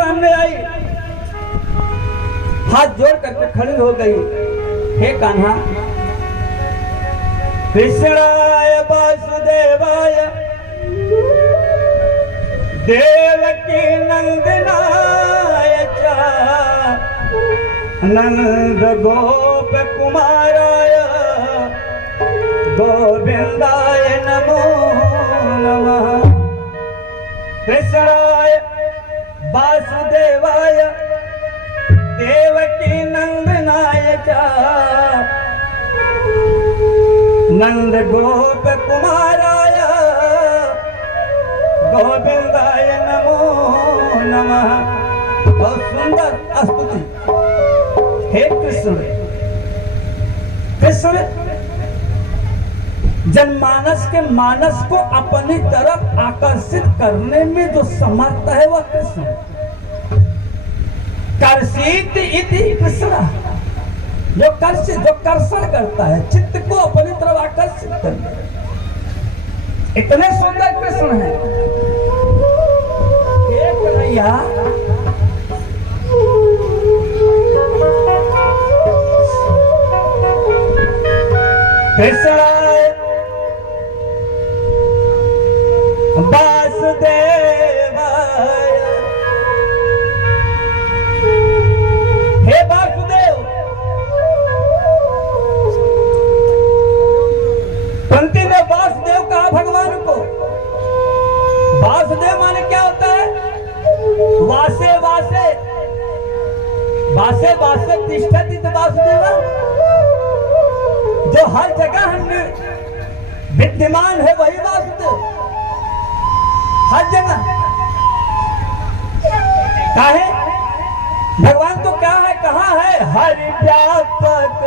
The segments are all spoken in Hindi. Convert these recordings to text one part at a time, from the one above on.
सामने आई, हाथ जोड़ करके खड़ी हो गई। हे कान्हा, कृष्णाय वासुदेवाय देवकी नंदनाय च नंद गोप कुमाराय गोविंदाय नमो नमः। कृष्णाय वासुदेवाय देवकी नंदनाय च नंद गोप कुमाराय गोविंदाय नमो नमः। बहुत सुंदर स्तुति। हे कृष्ण, कृष्ण जनमानस के मानस को अपनी तरफ आकर्षित करने में जो समर्थ है वह कृष्ण। कर्षित इति कृष्ण, जो कर्षण करता है, चित्त को अपनी तरफ आकर्षित करता है। इतने सुंदर कृष्ण है। एक कन्हैया कृष्णाय वासुदेवाय हे वासुदेव। कुंती ने वासुदेव कहा भगवान को। वासुदेव माने क्या होता है? वासे वासे वासे वासे तिष्ठति वासुदेव, जो हर जगह हमने विद्यमान है वही वासुदेव। हर जगह काहे? भगवान तो क्या है, कहाँ है? हरि व्यापक,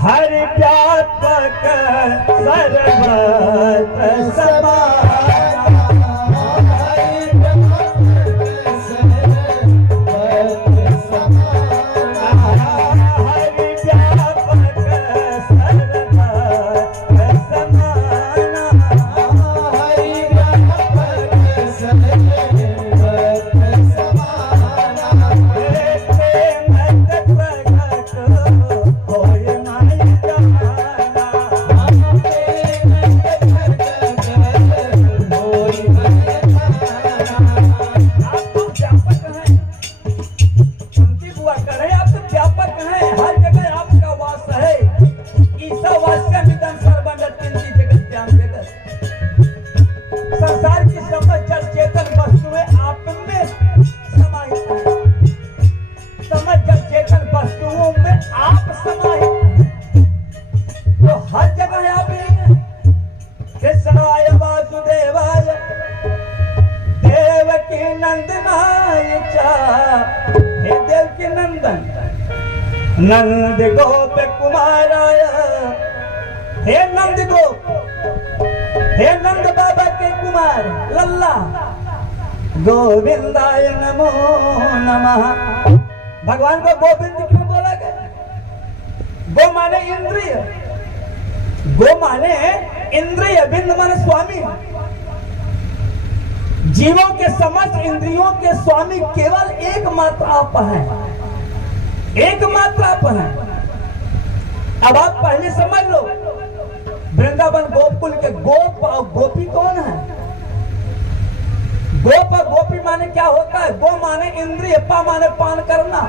हरि व्यापक सर्वत्र समान। नंद गोप कुमाराय, हे नंद गोप, हे नंद बाबा के कुमार लल्ला, गोविंदाय नमो नमः। भगवान को गोविंद क्यों बोला गया? गो माने इंद्रिय, गो माने इंद्रिय, बिंद माने स्वामी। जीवों के समस्त इंद्रियों के स्वामी केवल एकमात्र आप हैं, एकमात्र आप हैं। अब आप पहले समझ लो, वृंदावन गोकुल के गोप और गोपी कौन है? गोप और गोपी माने क्या होता है? गो माने इंद्रिय, पा माने पान करना।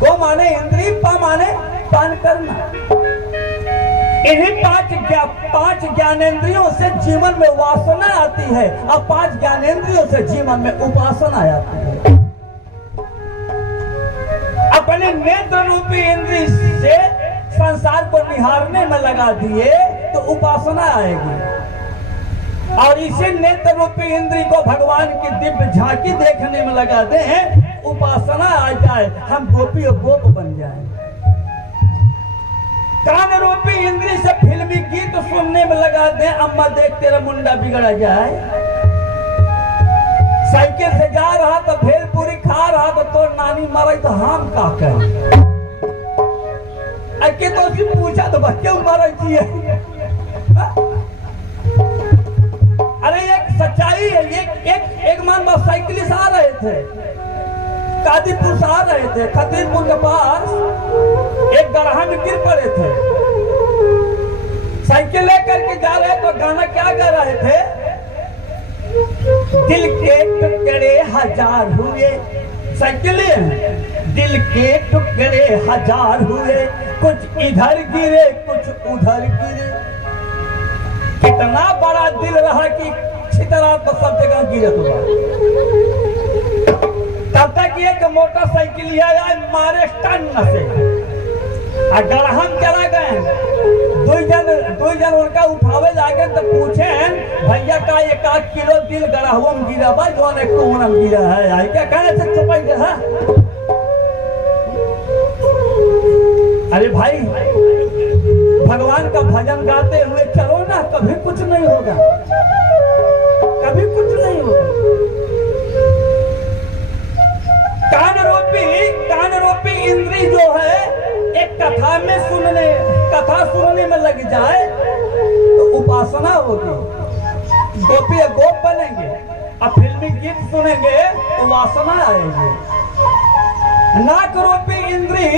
गो माने इंद्रिय, पा माने पान करना। इन्हीं पांच ज्ञानेंद्रियों से जीवन में वासना आती है और 5 ज्ञानेंद्रियों से जीवन में उपासना आती है। अपने नेत्र रूपी इंद्रिय से संसार को निहारने में लगा दिए तो उपासना आएगी, और इसी नेत्र रूपी इंद्रिय को भगवान की दिव्य झांकी देखने में लगा दे, उपासना आ जाए, हम गोपी और गोप बन जाए। कान रूपी इंद्रिय से फिल्मी गीत सुनने में लगा दे, अम्मा देख तेरा मुंडा बिगड़ा जाए। साइकिल से जा रहा तो भेलपुरी खा रहा तो नानी मारे तो हम का करें? अके तो उससे पूछा तो क्यों मारा चाहिए? अरे एक सच्चा सच्चाई है। एक मान मोटरसाइकिल से आ रहे थे, कादीपुर से आ रहे थे, खतीरपुर के पास एक गड्ढा में गिर पड़े थे। साइकिल लेकर के जा रहे तो गाना क्या गा रहे थे? दिल के टुकड़े हजार हुए, साइकिल दिल के टुकड़े हजार हुए, कुछ इधर गिरे कुछ उधर गिरे। कितना बड़ा दिल रहा कि छितरा तो सब जगह गिरत हुआ। तब तक एक मोटरसाइकिल आया मारे स्टन से गढ़हम चला गए। दो जन उनका उठावे लागे तो पूछे भैया का 1 किलो दिल गढ़हुआ में गिरा बा जो कोहना में गिरा है, आई क्या कहने से छुपाई है? अरे भाई भगवान का भजन गाते हुए चलो ना, कभी कुछ नहीं होगा, कभी कुछ नहीं होगा। कान रूपी इंद्री जो है एक कथा सुनने में लग जाए तो उपासना होगी, गोपी गोप बनेंगे। अब फिल्मी गीत सुनेंगे तो वासना आएगी। नाक रूपी इंद्री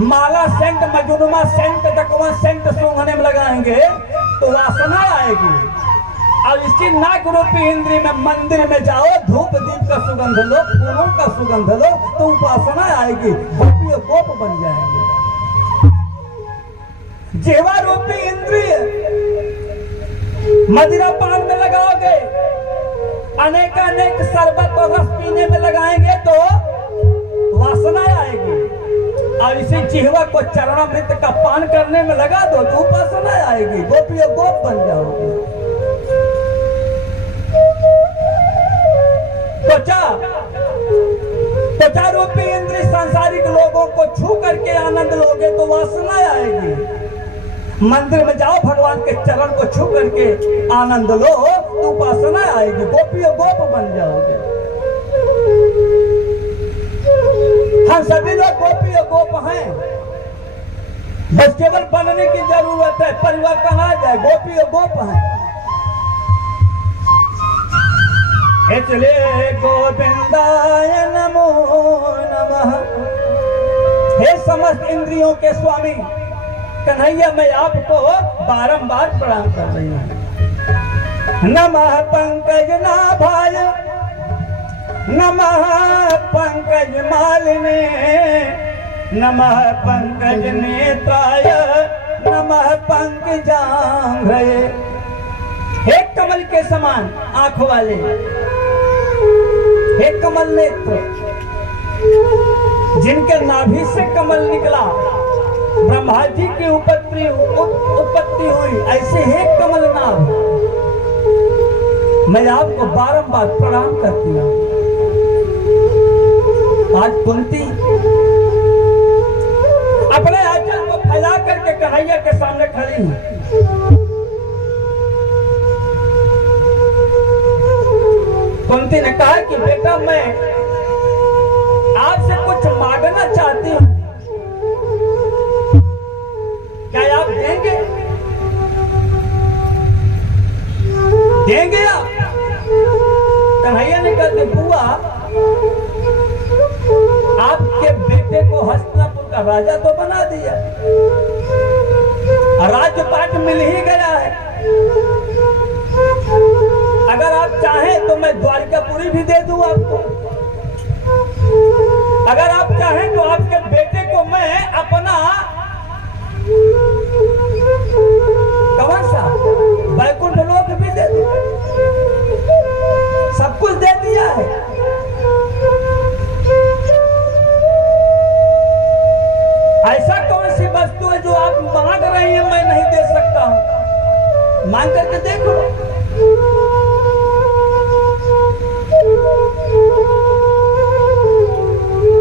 माला सेंट, मजनुमा सेंट, डकवा सेंट सूंघने में लगाएंगे तो वासना आएगी। और इसी नाक रूपी इंद्री में मंदिर में जाओ, धूप दीप का सुगंध लो, फूलों का सुगंध लो तो उपासना आएगी, गोपी गोप बन जाएंगे। जिह्वा रूपी इंद्रिय मदिरा पान में लगाओगे, अनेक शरबत और रस पीने में लगाएंगे तो वासना आएगी। और इसी जिह्वा को चरणामृत का पान करने में लगा दो तो उपासना आएगी, गोपी गोप बन जाओगे। त्वचा रूपी इंद्रिय सांसारिक लोगों को छू करके आनंद लोगे तो वासना आएगी। मंदिर में जाओ, भगवान के चरण को छू करके आनंद लो तो उपासना आएगी, गोपी गोप बन जाओगे। हम सभी लोग गोपी गोप हैं, बस केवल बनने की जरूरत है, परिवर्तन आ जाए, गोपी गोप हैं। इसलिए गोविंदाय नमो नमः। हे समस्त इंद्रियों के स्वामी कन्हैया, मैं आपको बारंबार प्रणाम कर रही हूँ। नमः पंकज नाभाय, नमः पंकज मालिने, नमः पंकज नेत्राय, नमः पंकजांघ्रये। हे कमल के समान आंख वाले, हे कमल नेत्र, जिनके नाभि से कमल निकला, ब्रह्मा जी की उत्पत्ति हुई, ऐसे हे कमल नाभ, मैं आपको बारंबार प्रणाम करती हूँ। आज कुंती अपने आंचल को फैला करके कन्हैया के सामने खड़ी है। कुंती ने कहा कि बेटा मैं आपसे कुछ मांगना चाहती हूँ, क्या आप देंगे? देंगे आप? कन्हैया ने कहा कि बुआ, आपके बेटे को हस्तिनापुर का राजा तो बना दिया, राज्यपाट मिल ही गया है। अगर आप चाहें तो मैं द्वारिकापुरी भी दे दूं आपको। अगर आप चाहें तो आपके बेटे को मैं अपना कौन सा वैकुंठ लोक भी दे दूं। सब कुछ दे दिया है। ऐसा कौन सी वस्तु है जो आप मांग रही हैं मैं नहीं दे सकता हूं? मांग करके देखो।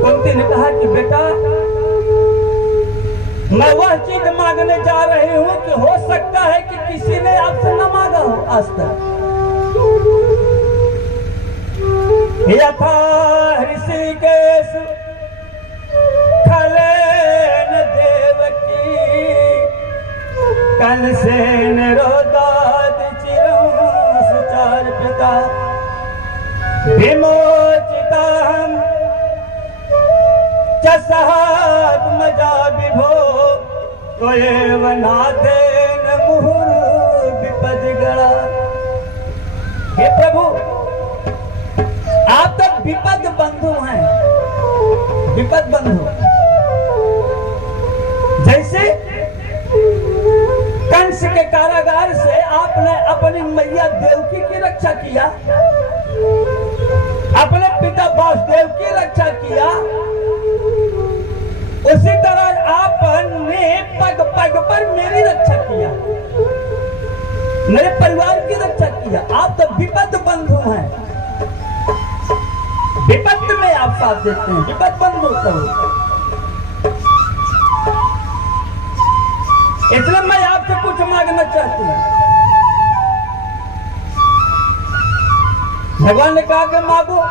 कुंती ने कहा कि बेटा मैं वह चीज मांगने जा रही हूं कि हो सकता है कि किसी ने आपसे न मांगा हो आज तक। यथा ऋषिकेश खलेन देवकी कंसेन रोदात चिरं सुचार विमोचिताहं च सहात् मजा विभो त्वयैव नाथेन मुहुर्विपद्गणा। हे प्रभु, आप तक विपद बंधु हैं, विपद बंधु। जैसे कंस के कारागार से आपने अपनी मैया देवकी की रक्षा किया, अपने पिता वासुदेव की रक्षा किया, उसी तरह आपने पग पग पर मेरी रक्षा किया, मेरे परिवार की रक्षा किया। आप तो विपद बंधु हैं, विपद में आप साथ देते हैं, विपद बंधु कहो। इसलिए मैं आपसे कुछ मांगना चाहती हूँ। भगवान ने कहा कि मांगो।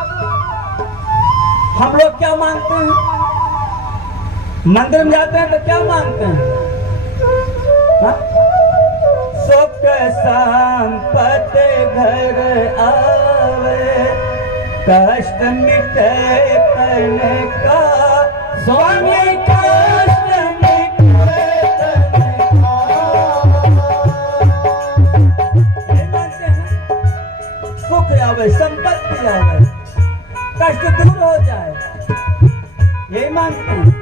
हम लोग क्या मांगते हैं? मंदिर में जाते हैं तो क्या मांगते हैं? सुख संपत्ति घर आवे, कष्ट मिटे तन का स्वामी, कष्ट मिटे तन का। सुख आवे, संपत्ति आवे, कष्ट दूर हो जाए, यही मांगते हैं।